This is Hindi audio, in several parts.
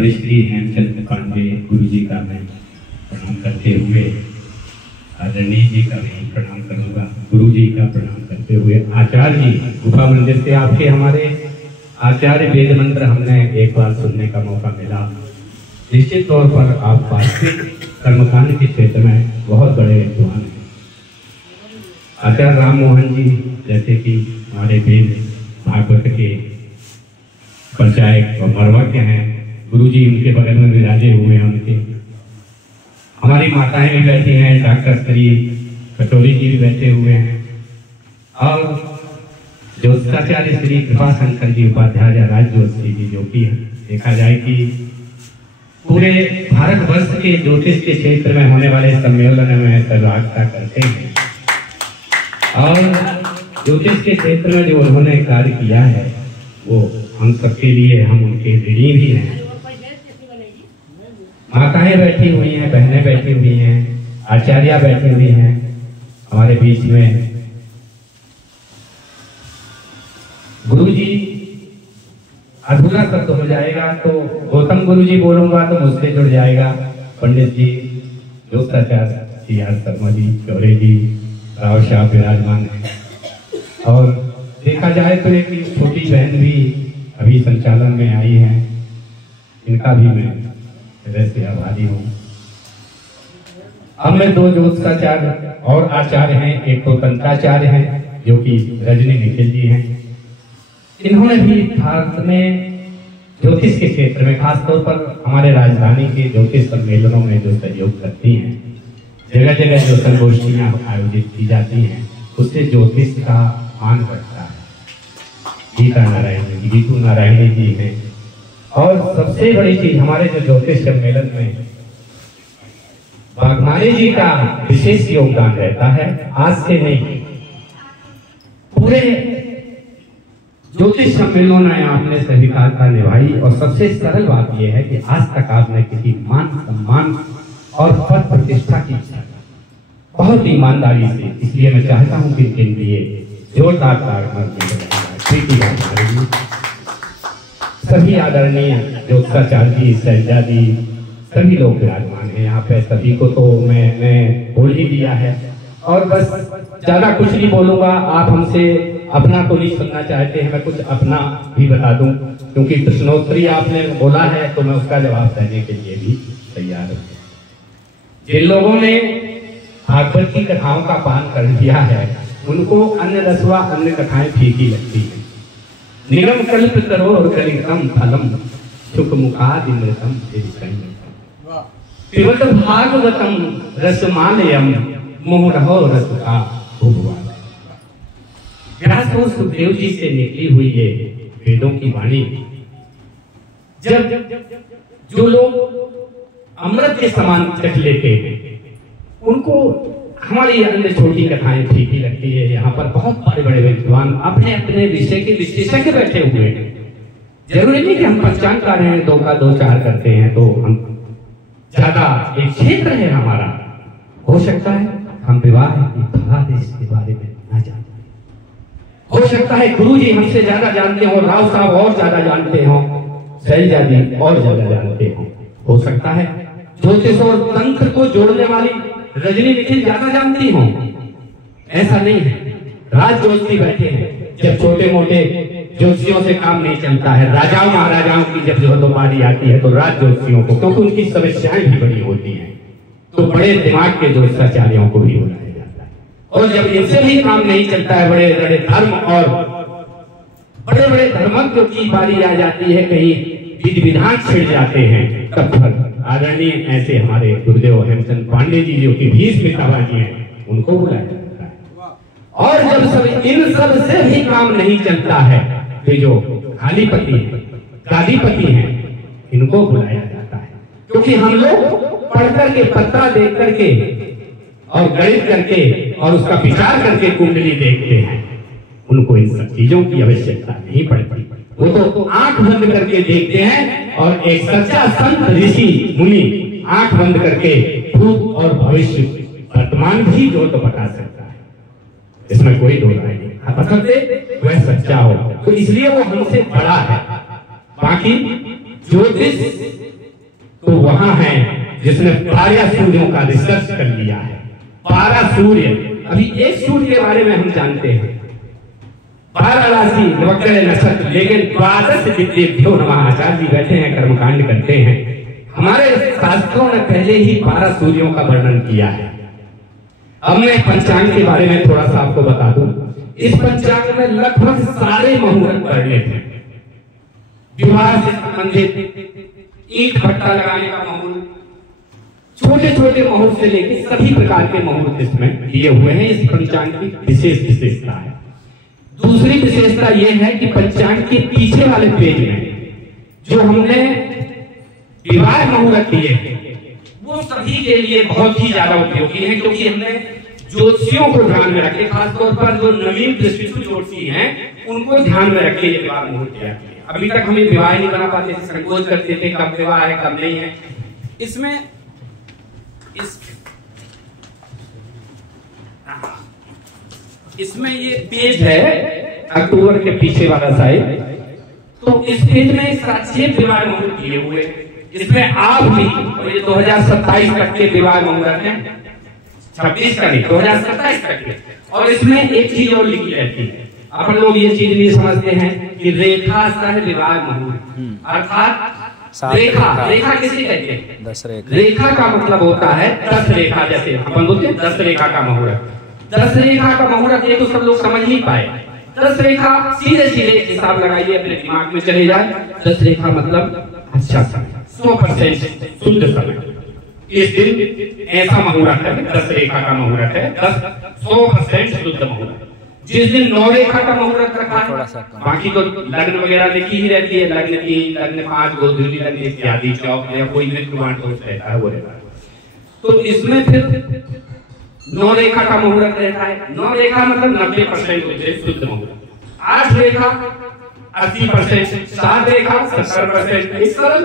पंडित श्री हेमचंद पांडे गुरु जी का मैं प्रणाम करते हुए, आदरणीय जी का मैं प्रणाम करूंगा, गुरु जी का प्रणाम करते हुए, आचार्य जी गुफा मंदिर से आपके हमारे आचार्य वेद मंत्र हमने एक बार सुनने का मौका मिला। निश्चित तौर पर आप वास्तविक कर्मकांड के क्षेत्र में बहुत बड़े विद्वान हैं। आचार्य राम मोहन जी जैसे कि हमारे वेद भागवत के पंचायत और मरवक हैं, गुरु जी उनके बगल में विराजे हुए हैं। उनके हमारी माताएं भी बैठी हैं, डॉक्टर श्री कटोरी जी भी बैठे हुए हैं, और ज्योतिषाचार्य श्री कृपा शंकर जी उपाध्याय राज ज्योतिषी जी, जो कि देखा जाए कि पूरे भारतवर्ष के ज्योतिष के क्षेत्र में होने वाले सम्मेलन में सहभागिता करते हैं, और ज्योतिष के क्षेत्र में जो उन्होंने कार्य किया है वो हम सबके लिए, हम उनके ऋणी भी हैं। माताएं बैठी हुई हैं, बहनें बैठी हुई हैं, आचार्य बैठी हुई हैं हमारे बीच में। गुरु जी अधूरा शब्द हो जाएगा तो गौतम गुरु जी बोलूंगा तो मुझसे जुड़ जाएगा पंडित जी, ज्योतिषाचार्य CR शर्मा जी, चौरे जी, राव साहब विराजमान है, और देखा जाए तो एक छोटी बहन भी अभी संचालन में आई है, इनका भी मैं हृदय से आभारी हूँ। अब मैं दो ज्योतिषाचार्य और आचार्य हैं, एक तो तंत्राचार्य हैं जो कि रजनी निखिल जी हैं। इन्होंने भी भारत में ज्योतिष के क्षेत्र में, खासतौर पर हमारे राजधानी के ज्योतिष सम्मेलनों में जो सहयोग करती हैं, जगह जगह जो संगोष्ठियां आयोजित की जाती हैं, उससे ज्योतिष का मान बढ़ता है। गीता नारायण जी, गीतू नारायण जी हैं, और सबसे बड़ी चीज हमारे जो ज्योतिष सम्मेलन में बागमारे जी का विशेष योगदान रहता है। आज से नहीं, पूरे ज्योतिष सम्मेलनों में आपने सहभागिता निभाई, और सबसे सरल बात यह है कि आज तक आपने किसी मान सम्मान और पद प्रतिष्ठा की बहुत ईमानदारी से, इसलिए मैं चाहता हूं कि इनके लिए जोरदार तालियां। सभी आदरणीय ज्योतिषाचार्य जी, सैजा जी, सभी लोग विराजमान हैं यहाँ पे। सभी को तो मैं बोल ही दिया है, और बस ज्यादा कुछ नहीं बोलूंगा। आप हमसे अपना तो नहीं सुनना चाहते हैं, मैं कुछ अपना भी बता दूं, क्योंकि प्रश्नोत्तरी आपने बोला है तो मैं उसका जवाब देने के लिए भी तैयार हूं। जिन लोगों ने भागवत की कथाओं का पान कर लिया है, उनको अन्य रसवा अन्य कथाएं फीकी लगती है। निगम कल्प करो और कलिकम फलम सुख मुखादिमृतम पिबत भागवतम रसमालयम मोहरहो रस का भगवान। व्यास और सुखदेव जी से निकली हुई ये वेदों की वाणी, जब जो लोग अमृत के समान चख लेते हैं, उनको हमारी अन्य छोटी कथाएं फीकी लगती है। यहाँ पर बहुत बड़े बड़े विद्वान अपने अपने विषय के विशेषज्ञ बैठे हुए हैं। जरूरी नहीं कि हम पंचांग कर रहे हैं, 2 का 2 4 करते हैं तो हम ज्यादा, एक क्षेत्र है हमारा। हो सकता है हम विवाह के बारे में ना जानते, हो सकता है गुरु जी हमसे ज्यादा जानते हो, राव साहब और ज्यादा जानते हो, शैलजा जी और ज्यादा जानते हो सकता है ज्योतिष और तंत्र को जोड़ने वाली रजनी निखिल ज्यादा जानती हो, ऐसा नहीं है। राज ज्योतिषी बैठे हैं, जब छोटे मोटे ज्योतिषियों से काम नहीं चलता है, राजाओं महाराजाओं की जब बारी आती है तो राज ज्योतिषियों को, क्योंकि उनकी समस्याएं भी बड़ी होती हैं, तो बड़े दिमाग के ज्योतिषाचार्यों को भी बुलाया जाता है। और जब इनसे भी काम नहीं चलता है, बड़े बड़े धर्म और बड़े बड़े धर्मज्ञ की बारी आ जाती है, कहीं विधि विधान छिड़ जाते हैं, तब आदरणीय ऐसे हमारे गुरुदेव हेमचंद पांडे जी जो कि भीष्म पितामह हैं, उनको बुलाया जाता है। और जब सब इन सब से भी काम नहीं चलता है, तो जो खालीपति हैं, गादीपति हैं, इनको बुलाया जाता है। क्योंकि हम लोग पढ़ करके, पत्रा देख करके और गणित करके और उसका विचार करके कुंडली देखते हैं, उनको इन सब चीजों की आवश्यकता नहीं पड़ती। वो तो आंख बंद करके देखते हैं, और एक सच्चा संत ऋषि मुनि आंख बंद करके भूत और भविष्य वर्तमान भी जो तो बता सकता है, इसमें कोई दो राय नहीं। बसंते वह सच्चा हो, तो इसलिए वो हमसे बड़ा है। बाकी ज्योतिष तो वहां है जिसने 12 सूर्यों का रिसर्च कर लिया है। 12 सूर्य, अभी एक सूर्य के बारे में हम जानते हैं, 12 राशि नवग्रह नक्षत्र, लेकिन 12 विद्येभ्यो नमः। आचार्य जी बैठे हैं, कर्मकांड करते हैं। हमारे शास्त्रों ने पहले ही 12 सूर्यों का वर्णन किया है। अब मैं पंचांग के बारे में थोड़ा सा आपको बता दूं। इस पंचांग में लगभग सारे मुहूर्त वर्णित हैं। विवाह से संबंधित, ईंट भट्टा लगाने का मुहूर्त, छोटे छोटे मुहूर्त से लेकर सभी प्रकार के मुहूर्त इसमें दिए हुए हैं। इस पंचांग की विशेष विशेषता है। दूसरी विशेषता यह है कि पंचांग के पीछे वाले पेज में जो हमने विवाह मुहूर्त दिए हैं वो सभी के लिए बहुत ही ज्यादा उपयोगी है, क्योंकि हमने ज्योतिषियों को ध्यान में रखे, खासतौर पर जो नवीन प्रशिक्षु ज्योतिषी हैं उनको ध्यान में रखे ये विवाह मुहूर्त दिया। अभी तक हमें विवाह नहीं बना पाते थे, संकोच करते थे कब विवाह है कब नहीं है। इसमें ये पेज है अक्टूबर के पीछे वाला साइड, तो इस पेज में सचेत विवाह मुहूर्त दिए हुए। इसमें आप भी, और ये 2027 तक के विवाह मुहूर्त हैं, 26 का नहीं 2027 तक के। और इसमें एक चीज और लिखी रहती है, अपन लोग ये चीज नहीं समझते हैं कि रेखा सह विवाह मुहूर्त, अर्थात रेखा किसे कहते हैं? 10 रेखा। रेखा का मतलब होता है 10 रेखा, जैसे अपन बोलते हैं 10 रेखा का मुहूर्त। 10 रेखा का मुहूर्त ये तो सब लोग समझ नहीं पाए। 10 रेखा सीधे सीधे हिसाब लगाइए, अपने दिमाग में चले जाए। 10 रेखा मतलब अच्छा समय, 100% शुद्ध समय। इस दिन ऐसा मुहूर्त है, 10 रेखा का मुहूर्त है, 100% शुद्ध मुहूर्त। जिस दिन 9 रेखा का मुहूर्त रखा है, बाकी तो लग्न वगैरह लिखी ही रहती है, लग्न 3, लग्न 5, गोधूली लग्न इत्यादि, चौक या कोई भी रहता है वो रहता है। तो इसमें फिर 9 रेखा का मुहूर्त रहता है। 9 रेखा मतलब 90% शुद्ध मुहूर्त। 8 रेखा 80%, 7 रेखा 70%, इस सरल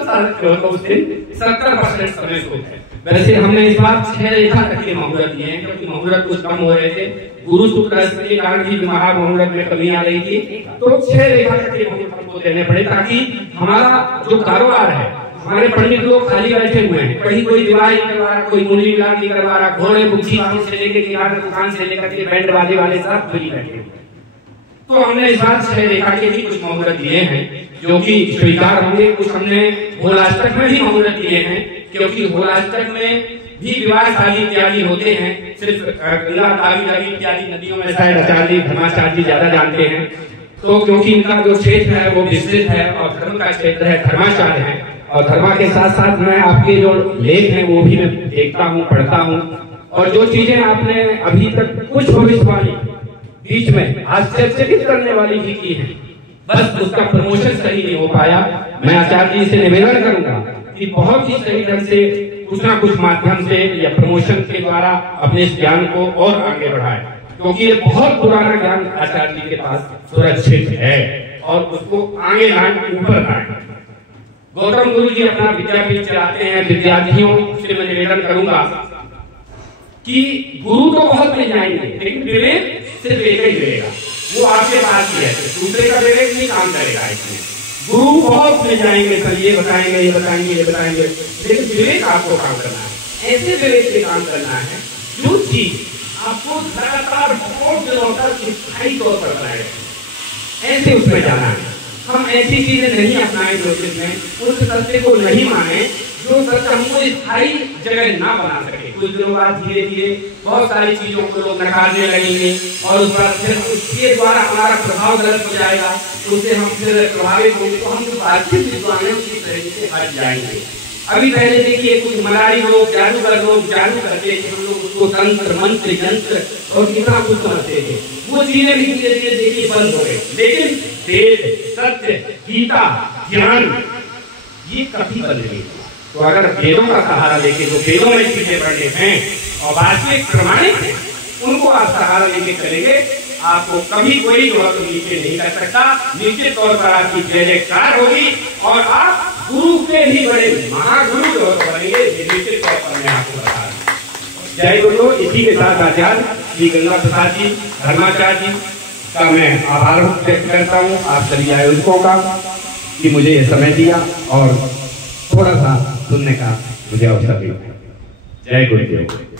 उस दिन 70% समय शुद्ध है। वैसे हमने इस बार 6 रेखा तक के मुहूर्त दिए हैं, क्योंकि मुहूर्त कुछ कम हो रहे थे, गुरु शुक्र के कारण भी महामुहूर्त में कमी आ रही थी, तो 6 रेखा तक के मुहूर्त हमको देने पड़े, ताकि हमारा जो कारोबार है, हमारे पंडित लोग खाली बैठे हुए हैं, कहीं कोई विवाह नहीं करवा रहा, कोई मुरली मिलाप नहीं करवा रहा, घोड़े बुच्ची से लेकर किराना दुकान से लेकर के बैंड बाजे वाले सब फ्री बैठे। तो हमने इस बार 6 रेखा के भी कुछ मुहूर्त दिए हैं जो कि स्वीकार होंगे। कुछ हमने होलाष्टक में भी मुहूर्त दिए हैं, क्योंकि होलाष्टक में भी विवाह शादी इत्यादि होते हैं। सिर्फ गंगा तावी तावी इत्यादि नदियों में शायद आचार्य धर्माचार्य जी ज्यादा जानते हैं, तो क्योंकि इनका जो क्षेत्र है वो विस्तृत है और धर्म का क्षेत्र है, धर्माचार्य है। और धर्मा के साथ साथ मैं आपके जो लेख हैं वो भी मैं देखता हूँ, पढ़ता हूँ, और जो चीजें आपने अभी तक कुछ भविष्यवाणी बीच में आश्चर्यचकित करने वाली भी की है, बस उसका प्रमोशन सही नहीं हो पाया। मैं आचार्य जी से निवेदन करूंगा कि बहुत ही सही ढंग से कुछ ना कुछ माध्यम से या प्रमोशन के द्वारा अपने इस ज्ञान को और आगे बढ़ाए, क्योंकि ये बहुत पुराना ज्ञान आचार्य जी के पास सुरक्षित है और उसको आगे लाए, ऊपर लाए। गौतम गुरु जी अपना विद्यापीठ चलाते हैं। विद्यार्थियों से मैं निवेदन करूंगा कि गुरु तो बहुत मिल जाएंगे, लेकिन विवेक सिर्फ एक ही मिलेगा, वो आपके पास ही है, दूसरे का विवेक नहीं काम करेगा। इसमें गुरु बहुत मिल जाएंगे, सर ये बताएंगे ये बताएंगे ये बताएंगे, लेकिन विवेक आपको काम करना है। ऐसे विवेक से काम करना है जो चीज आपको लगातार बहुत दिनों तक स्थायी तौर पर बनाएगा, ऐसे उसमें जाना है। हम ऐसी चीजें नहीं अपनाएं ज्योतिष में, उस सत्य को नहीं माने जो सत्य हमको स्थायी जगह ना बना सके। कुछ दिनों बाद धीरे धीरे बहुत सारी चीजों को लोग नकारने लगेंगे और उस बार फिर उसके द्वारा हमारा प्रभाव गलत हो जाएगा, उससे हम फिर प्रभावित होंगे, तो हम जो बातचीत विद्वान है उसकी तरह से हट जाएंगे। अभी पहले देखिए कुछ मलारी लोग, जादूगर लोग जादू करते थे, हम लोग उसको तंत्र मंत्र यंत्र और कितना कुछ समझते थे, वो चीजें भी धीरे धीरे देखिए बंद हो गई। लेकिन वेद, सत्य, गीता, ज्ञान ये कभी बंद नहीं। तो अगर वेदों का सहारा लेके जो वेदों में चीजें पढ़ने हैं और वास्तविक प्रमाणिक हैं, उनको आप सहारा लेके चलेंगे, आपको कभी कोई नीचे नहीं कर सकता। निश्चित तौर पर आपकी जय जयकार होगी और आप गुरु के भी बड़े महागुरु जो बनेंगे, निश्चित तौर पर मैं आपको बता रहा हूँ। जय गुरु। इसी के साथ आचार्य श्री गंगा प्रसाद जी धर्माचार्य जी का मैं आभार व्यक्त करता हूँ, आप सभी आयोजकों का कि मुझे यह समय दिया और थोड़ा सा सुनने का मुझे अवसर मिला। जय गुरुदेव।